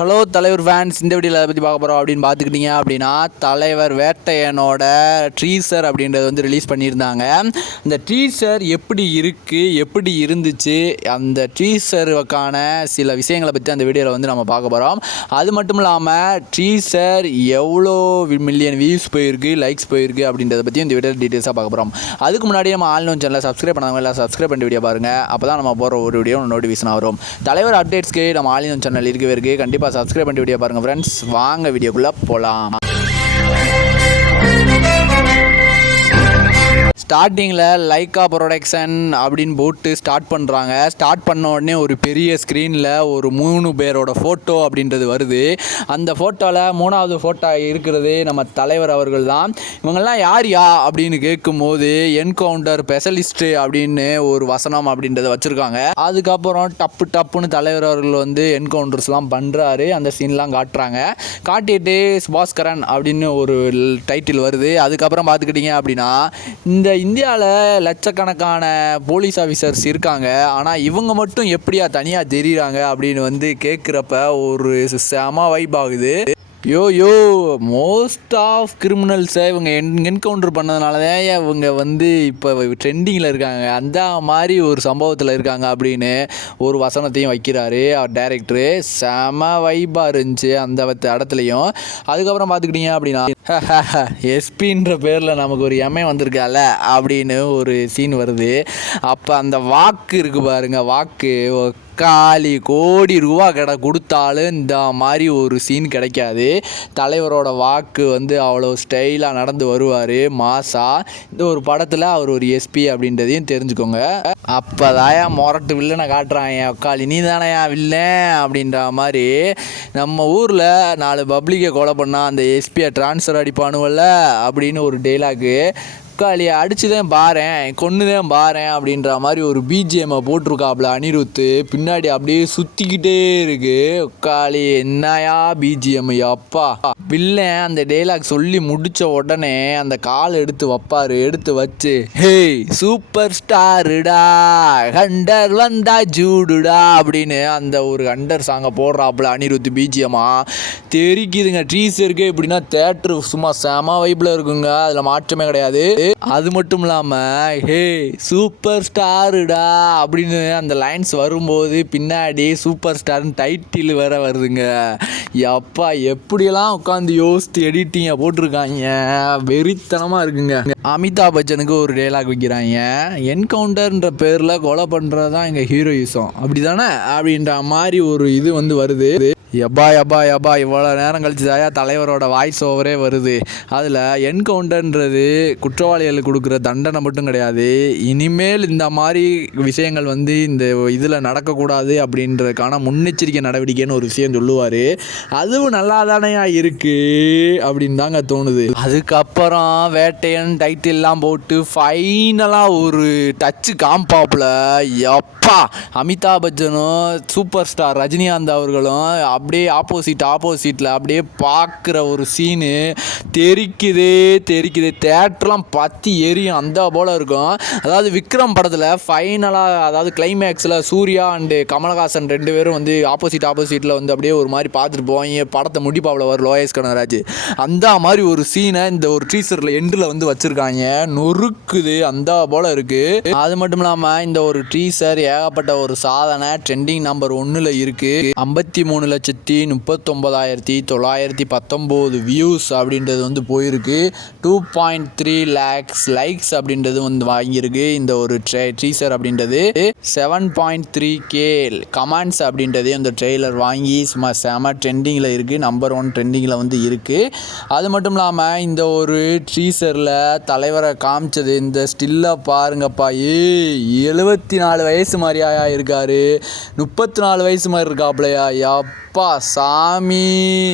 Hello தலைவர் fans இந்த வீடியோவில் அதை பற்றி பார்க்க போகிறோம் அப்படின்னு பார்த்துக்கிட்டீங்க அப்படின்னா தலைவர் வேட்டையனோட ட்ரீசர் அப்படின்றது வந்து ரிலீஸ் பண்ணியிருந்தாங்க. அந்த ட்ரீசர் எப்படி இருக்குது எப்படி இருந்துச்சு அந்த ட்ரீசருக்கான சில விஷயங்களை பற்றி அந்த வீடியோவில் வந்து நம்ம பார்க்க போகிறோம் அது மட்டும் இல்லாமல் ட்ரீசர் எவ்வளோ மில்லியன் வியூஸ் போயிருக்கு லைக்ஸ் போயிருக்கு அப்படின்றத பற்றி இந்த வீடியோவில் டீட்டெயில்ஸாக பார்க்க போகிறோம் அதுக்கு முன்னாடி நம்ம ஆன்லைன் சேனலில் சப்ஸ்கிரைப் பண்ணாமல் எல்லாம் சப்ஸ்கிரைப் பண்ணி வீடியோ பாருங்கள் அப்போ தான் நம்ம போகிற ஒரு வீடியோ நோட்டிஃபிகேஷன் வரும். தலைவர் அப்டேட்ஸ்க்கு நம்ம ஆன்லைன் சேனல் இருக்கவே இருக்குது கண்டிப்பாக சப்ஸ்கிரைப் பண்ணி வீடியோ பாருங்கள் ஃப்ரெண்ட்ஸ் வாங்க வீடியோக்குள்ளே போகலாம் ஸ்டார்டிங்கில் லைக்கா ப்ரொடக்ஷன் அப்படின்னு போட்டு ஸ்டார்ட் பண்ணுறாங்க ஸ்டார்ட் பண்ண உடனே ஒரு பெரிய ஸ்க்ரீனில் ஒரு மூணு பேரோட ஃபோட்டோ அப்படின்றது வருது. அந்த ஃபோட்டோவில் மூணாவது ஃபோட்டோ இருக்கிறது நம்ம தலைவர் அவர்கள் தான். இவங்கெல்லாம் யார் யா? அப்படின்னு கேட்கும்போது என்கவுண்டர் ஸ்பெஷலிஸ்ட்டு அப்படின்னு ஒரு வசனம் அப்படின்றத வச்சுருக்காங்க. அதுக்கப்புறம் டப்பு டப்புன்னு தலைவர் அவர்கள் வந்து என்கவுண்டர்ஸ்லாம் பண்ணுறாரு அந்த சீன்லாம் காட்டுறாங்க. காட்டிட்டு சுபாஸ்கரன் அப்படின்னு ஒரு டைட்டில் வருது. அதுக்கப்புறம் பார்த்துக்கிட்டிங்க அப்படின்னா இந்த இந்தியாவில் லட்சக்கணக்கான போலீஸ் ஆஃபீஸர்ஸ் இருக்காங்க. ஆனால் இவங்க மட்டும் எப்படியா தனியாக தெரியுறாங்க அப்படின்னு வந்து கேட்குறப்ப ஒரு செம வைப் ஆகுது. யோ யோ மோஸ்ட் ஆஃப் கிரிமினல்ஸை இவங்க என் என்கவுண்டர் பண்ணதுனால தான் இவங்க வந்து இப்போ ட்ரெண்டிங்கில் இருக்காங்க. அந்த மாதிரி ஒரு சம்பவத்தில் இருக்காங்க அப்படின்னு ஒரு வசனத்தையும் வைக்கிறாரு அவர் டேரக்டரு செம வைப்பாக இருந்துச்சு அந்த இடத்துலையும். அதுக்கப்புறம் பார்த்துக்கிட்டிங்க அப்படின்னா எஸ்பின்ற பேரில் நமக்கு ஒரு எம்ஐ வந்திருக்கால அப்படின்னு ஒரு சீன் வருது. அப்போ அந்த வாக்கு இருக்குது பாருங்க வாக்கு. தக்காளி கோடி ரூபா கடை கொடுத்தாலும் இந்த மாதிரி ஒரு சீன் கிடைக்காது. தலைவரோட வாக்கு வந்து அவ்வளோ ஸ்டைலாக நடந்து வருவார் மாசா. இந்த ஒரு படத்தில் அவர் ஒரு எஸ்பி அப்படின்றதையும் தெரிஞ்சுக்கோங்க. அப்போதாயா மொரட்டு வில்லனை காட்டுறான் அக்காளி. நீ தானையா வில்லன் அப்படின்ற மாதிரி நம்ம ஊரில் நாலு பப்ளிக்கை கொலை பண்ணால் அந்த எஸ்பியை ட்ரான்ஸ்ஃபர் அடிப்பானுவல்ல அப்படின்னு ஒரு டெய்லாக்கு உட்காலியை அடிச்சுதான் பாரேன் கொன்னுதான் பாரேன் அப்படின்ற மாதிரி ஒரு பிஜிஎம்மை போட்டிருக்காப்புல அனிருத்து. பின்னாடி அப்படியே சுற்றிக்கிட்டே இருக்கு. உக்காளி என்னயா பிஜிஎம் அப்பா. வில்லன் அந்த டைலாக் சொல்லி முடிச்ச உடனே அந்த கால் எடுத்து வைப்பாரு எடுத்து வச்சு ஹேய் சூப்பர் ஸ்டாருடா ஹண்டர் வந்தா ஜூடுடா அப்படின்னு அந்த ஒரு ஹண்டர் சாங்கை போடுறாப்புல அனிருத் பிஜிஎம்மா தெரிக்குதுங்க ட்ரீசருக்கே எப்படின்னா தேட்ரு சும்மா செம வைப்பில் இருக்குங்க. அதில் மாற்றமே கிடையாது. அது மட்டும் இல்லாமல் ஹே சூப்பர் ஸ்டாருடா அப்படின்னு அந்த லைன்ஸ் வரும்போது பின்னாடி சூப்பர் ஸ்டார்னு டைட்டில் வேற வருதுங்க. எப்பா எப்படியெல்லாம் உட்காந்து யோசித்து எடிட்டிங்கை போட்டிருக்காங்க. வெறித்தனமாக இருக்குங்க. அமிதாப் பச்சனுக்கு ஒரு டைலாக் வைக்கிறாங்க. என்கவுண்டர்ன்ற பேரில் கொலை பண்ணுறது தான் எங்கள் ஹீரோயிசம் அப்படி தானே அப்படின்ற மாதிரி ஒரு இது வந்து வருது. எப்பா எப்பா எப்பா இவ்வளோ நேரம் கழிச்சு தாயா தலைவரோட வாய்ஸ் ஓவரே வருது. அதில் என்கவுண்டர்ன்றது குற்றவாளிகளுக்கு கொடுக்குற தண்டனை மட்டும் கிடையாது. இனிமேல் இந்த மாதிரி விஷயங்கள் வந்து இந்த இதில் நடக்கக்கூடாது அப்படின்றதுக்கான முன்னெச்சரிக்கை நடவடிக்கைன்னு ஒரு விஷயம் சொல்லுவார். அதுவும் நல்லா தானேயா இருக்குது அப்படின்னு தாங்க தோணுது. அதுக்கப்புறம் வேட்டையன் டைட்டில்லாம் போட்டு ஃபைனலாக ஒரு டச்சு காம்பாப்பில் எப்பா அமிதாப் பச்சனும் சூப்பர் ஸ்டார் ரஜினிகாந்த் அவர்களும் அப்படியே ஆப்போசிட் ஆப்போசிட்டில் அப்படியே பார்க்குற ஒரு சீனு தெரிக்குதே தெரிக்குது. தேட்டர்லாம் பற்றி எரியும் அந்த போல் இருக்கும். அதாவது விக்ரம் படத்தில் ஃபைனலாக அதாவது கிளைமேக்ஸில் சூர்யா அண்டு கமலஹாசன் ரெண்டு பேரும் வந்து ஆப்போசிட் ஆப்போசிட்டில் வந்து அப்படியே ஒரு மாதிரி பார்த்துட்டு போவாங்க. படத்தை முடிப்பாவில் வரும் லோயஸ் கனகராஜ். அந்த மாதிரி ஒரு சீனை இந்த ஒரு டீசரில் எண்டில் வந்து வச்சுருக்காங்க. நொறுக்குது அந்த போல் இருக்குது அது மட்டும் இல்லாமல் இந்த ஒரு டீசர் ஏகப்பட்ட ஒரு சாதனை ட்ரெண்டிங் நம்பர் ஒன்றில் இருக்குது ஐம்பத்தி மூணு லட்சம் லட்சத்தி முப்பத்தொம்பதாயிரத்தி தொள்ளாயிரத்தி பத்தொம்போது வியூஸ் அப்படின்றது வந்து போயிருக்கு. Two point three lakhs likes அப்படின்றது வந்து வாங்கியிருக்கு இந்த ஒரு ட்ரே டீசர் அப்படின்றது. Seven point three K comments அப்படின்றதே இந்த ட்ரெய்லர் வாங்கி சும்மா செம ட்ரெண்டிங்கில் இருக்குது நம்பர் ஒன் ட்ரெண்டிங்கில் வந்து இருக்குது அது மட்டும் இல்லாமல் இந்த ஒரு டீசரில் தலைவரை காமிச்சது இந்த ஸ்டில்லை பாருங்கப்பா ஏ எழுபத்தி நாலு வயசு மாதிரியா இருக்காரு. முப்பத்தி நாலு வயசு மாதிரி இருக்காப்லையா அப்பா சாமி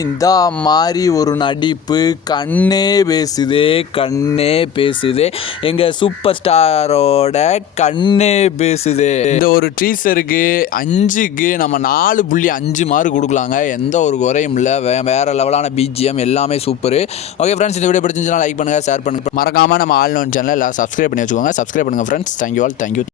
இந்த மாதிரி ஒரு நடிப்பு. கண்ணே பேசுதே கண்ணே பேசுதே. எங்கள் சூப்பர் ஸ்டாரோட கண்ணே பேசுதே. இந்த ஒரு டீச்சருக்கு அஞ்சுக்கு நம்ம நாலு புள்ளி அஞ்சு மார்க் கொடுக்கலாங்க. எந்த ஒரு குறையும் இல்லை. வே வேறு லெவலான பிஜிஎம் எல்லாமே சூப்பர். ஓகே ஃப்ரெண்ட்ஸ் இந்த வீடியோ பிடிச்சிருந்துச்சுன்னா லைக் பண்ணுங்கள் ஷேர் பண்ணுங்கள் மறக்காமல் நம்ம ஆல் சேனல் எல்லாம் சப்ஸ்கிரைப் பண்ணி வச்சுக்கோங்க. சப்ஸ்கிரைப் பண்ணுங்கள் ஃப்ரெண்ட்ஸ் தேங்க்யூ ஆல் தேங்க்யூ